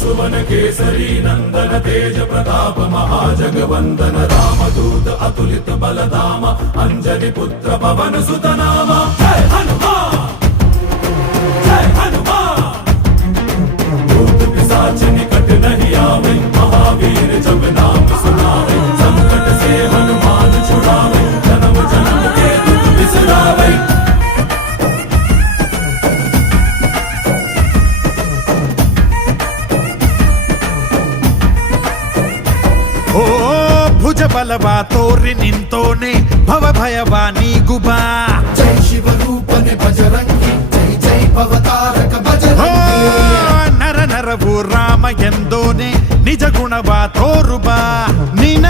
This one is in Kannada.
सुवन केसरी नंदन तेज प्रताप महाजगवंदन रामदूत अतुलित बलधाम अंजनी पुत्र पवन सुत नाम जय हनुमान जय हनुमान भूत पिशाच निकट नहीं आवे महावीर जब नाम सुनावे संकट से हनुमान छुड़ावे जन्म जन्म के दुख बिसरावे ಓ ಭುಜ ಬಲವಾ ತೋರಿ ನಿಂತೋನೆ ಭವ ಭಯವಾ ನೀಗುಬಾ ಜೈ ಶಿವರೂಪನೆ ಬಜರಂಗಿ ಜೈ ಜೈ ಭವತಾರಕ ಬಜರಂಗಿ ನರ ನರವು ರಾಮ ಎಂದೋನೆ ನಿಜ ಗುಣವಾ ತೋರುಬಾ ನಿನ